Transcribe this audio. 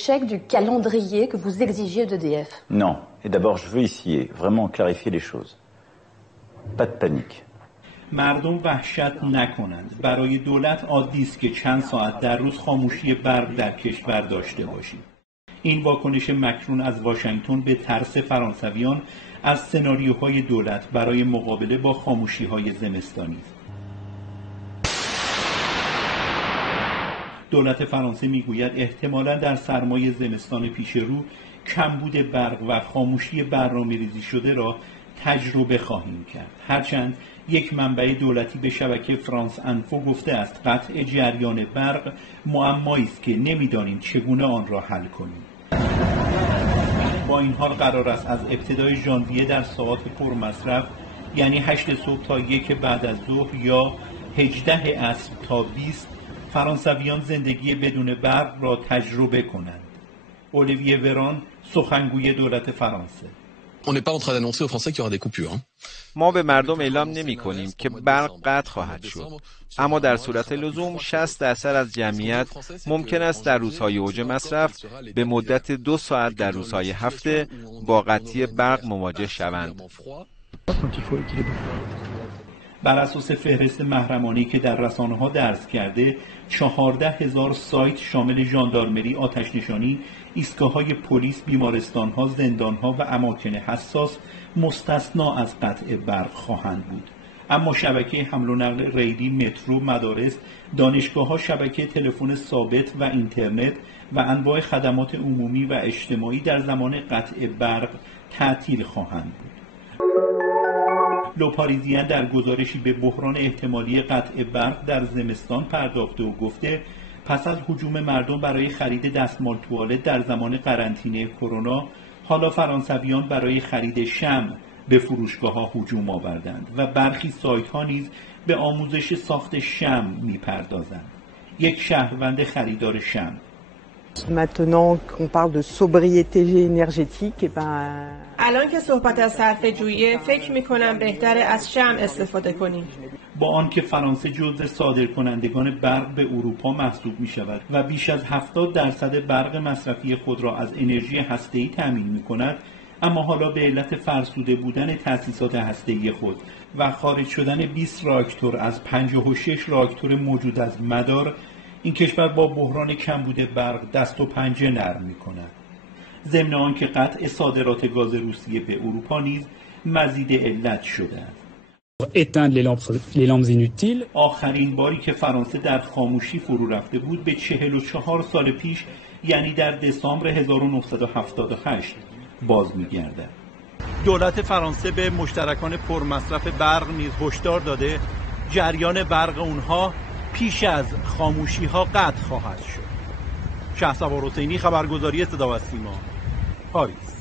Échec du calendrier que vous exigiez d'EDF. Non. Et d'abord, je veux ici vraiment clarifier les choses. Pas de panique. مردم وحشت نکنند. برای دولت عادی است که چند ساعت در روز خاموشی برق در کشور داشته باشیم. این واکنش مکرون از واشنگتن به ترس فرانسویان از سناریوهای دولت برای مقابله با خاموشی‌های زمستانی است. دولت فرانسه میگوید احتمالاً در سرمای زمستان پیش رو کمبود برق و خاموشی برنامه‌ریزی شده را تجربه خواهیم کرد. هرچند یک منبع دولتی به شبکه فرانس انفو گفته است قطع جریان برق معمایی است که نمی‌دانیم چگونه آن را حل کنیم. با این حال قرار است از ابتدای ژانویه در ساعات پرمصرف یعنی 8 صبح تا 1 بعد از ظهر یا 18 عصر تا 20 فرانسویان زندگی بدون برق را تجربه کنند. اولیویه وران سخنگوی دولت فرانسه: On n'est pas en train d'annoncer aux Français qu'il y aura des coupures. ما به مردم اعلام نمی کنیم که برق قطع خواهد شد، اما در صورت لزوم 60% از جمعیت ممکن است در روزهای اوج مصرف به مدت 2 ساعت در روزهای هفته با قطعی برق مواجه شوند. بر اساس فهرست محرمانه‌ای که در رسانه‌ها درج کرده 14,000 سایت شامل ژاندارمری، آتش‌نشانی، ایستگاه‌های پلیس، بیمارستان‌ها، زندان‌ها و اماکن حساس مستثنا از قطع برق خواهند بود. اما شبکه حمل و نقل ریلی، مترو، مدارس، دانشگاه‌ها، شبکه تلفن ثابت و اینترنت و انواع خدمات عمومی و اجتماعی در زمان قطع برق تعطیل خواهند بود. لوپاریزیان در گزارشی به بحران احتمالی قطع برق در زمستان پرداخته و گفته پس از هجوم مردم برای خرید دستمال توالت در زمان قرنطینه کرونا، حالا فرانسویان برای خرید شمع به فروشگاه‌ها هجوم آوردند و برخی سایت‌ها نیز به آموزش ساخت شمع می‌پردازند. یک شهروند خریدار شمع: Maintenant qu'on parle de sobriété énergétique, الان که صحبت از صرفه‌جویی فکر می‌کنم بهتره از شمع استفاده کنیم. با آنکه فرانسه جزو صادرکنندگان برق به اروپا محسوب می‌شود و بیش از 70% برق مصرفی خود را از انرژی هسته‌ای تأمین می‌کند، اما حالا به علت فرسوده بودن تأسیسات هسته‌ای خود و خارج شدن 20 راکتور از 56 راکتور موجود از مدار، این کشور با بحران کمبود برق دست و پنجه نرم می‌کند. ضمن آنکه قطع صادرات گاز روسیه به اروپا نیز مزید علت شده است. آخرین باری که فرانسه در خاموشی فرو رفته بود به 44 سال پیش، یعنی در دسامبر 1978 باز می‌گردد. دولت فرانسه به مشترکان پرمصرف برق نیز هشدار داده جریان برق اونها پیش از خاموشی‌ها قطع خواهد شد. شهسوار حسینی، خبرگزاری صدا و سیما، پاریس.